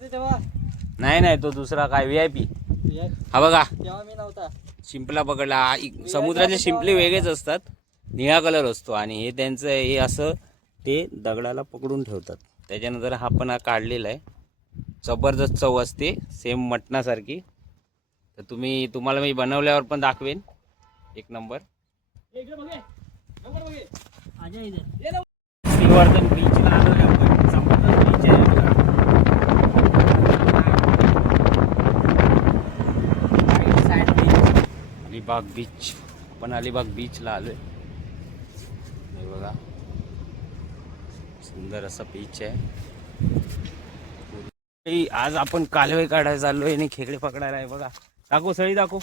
नाही नाही, तो दुसरा काय VIP. हा बघा शिंपला पकडला. समुद्राचे शिंपले वेगळेच असतात, निळा कलर असतो आणि हे त्यांचं हे असं ते दगडाला पकडून ठेवतात. त्याच्यानंतर हा पण काढलेला आहे. जबरदस्त चव असते, सेम मटणासारखी. तर तुम्हाला मी बनवल्यावर पण दाखवेन. एक नंबर. श्रीवर्धन बीचला आलोय आपण. जबरदस्त बीच आहे बघा. अलिबाग बीच. आपण अलिबाग बीचला आलोय. हे बघा सुंदर असा बीच आहे. आज आपण कालवे काढायला चाललोय आणि खेकडे पकडायला आहे बघा. दाखव सळी दाखव.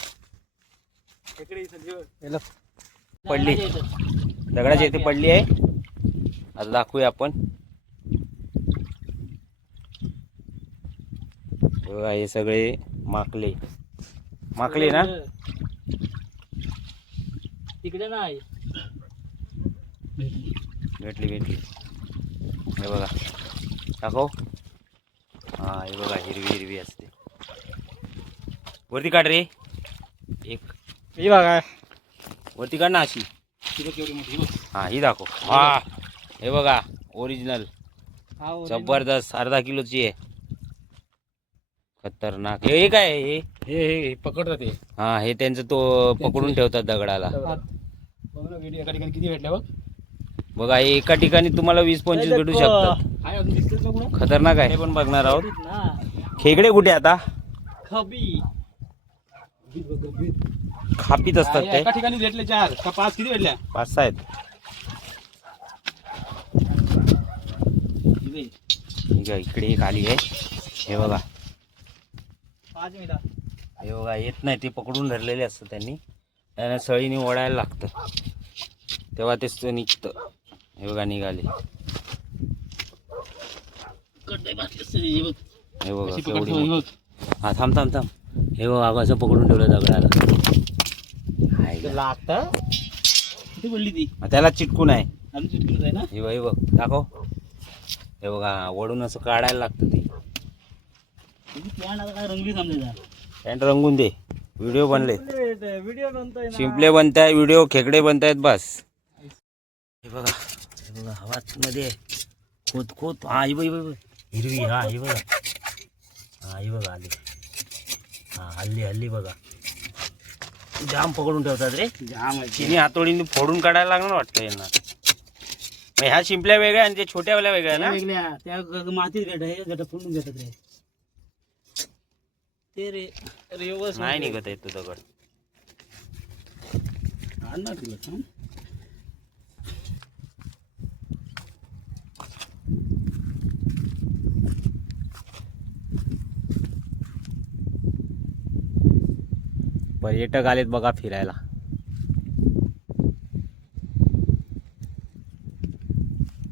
पडली दगडाच्या इथे पडली आहे. आता दाखवूया आपण. बघा हे सगळे माकले ना तिकडे नाही भेटली. हे बघा दाखव. हा हे बघा हिरवी असते. वरती काढ रे. एक हे बघा वरती काढ ना अशी. हा ही दाखव. हा हे बघा ओरिजिनल जबरदस्त. अर्धा किलोची आहे. खतरनाक. हे काय आहे? हे पकडतात हे. हा हे त्यांचं तो पकडून ठेवतात दगडाला. एका ठिकाणी किती भेटल्या बघ. बघा एका ठिकाणी तुम्हाला 20-25 भेटू शकतात. खतरनाक आहे. पण बघणार आहोत. खेकडे कुठे आता? खापीत असतात ते. एका ठिकाणी भेटले 4 का 5. किती भेटल्या? 5-6 आहेत. इकडे एक आली आहे. हे बघा. हे बघा येत नाही, ते पकडून धरलेले असतं त्यांना सळीने ओढायला लागतं, तेव्हा तेच निघतं. हे बघा निघाले. हे बघा. हा थांब. हे बघा असं पकडून ठेवलं दगडाला. त्याला चिटकून आहे. हे बघ दाखव. हे बघा ओढून असं काढायला लागतं ते. पॅन्ट रंगून दे. व्हिडिओ बनले. शिंपले बनताय, व्हिडिओ खेकडे बनतायत बस. हे बघा हवाच मध्ये खोत. हा हिरवी. हा हे बघा. हा हे बघा आली. हा हल्ली बघा. जाम पकडून ठेवतात रे. जाम चिनी हातोडीने फोडून काढायला लागणार वाटतं यांना. ह्या शिंपल्या वेगळ्या आणि ते छोट्यावाल्या वेगळ्या ना. त्या मातीत गट फोडून घेतात रे. ते रे नाही निघत आहे तो दगड. पर्यटक आलेत बघा फिरायला.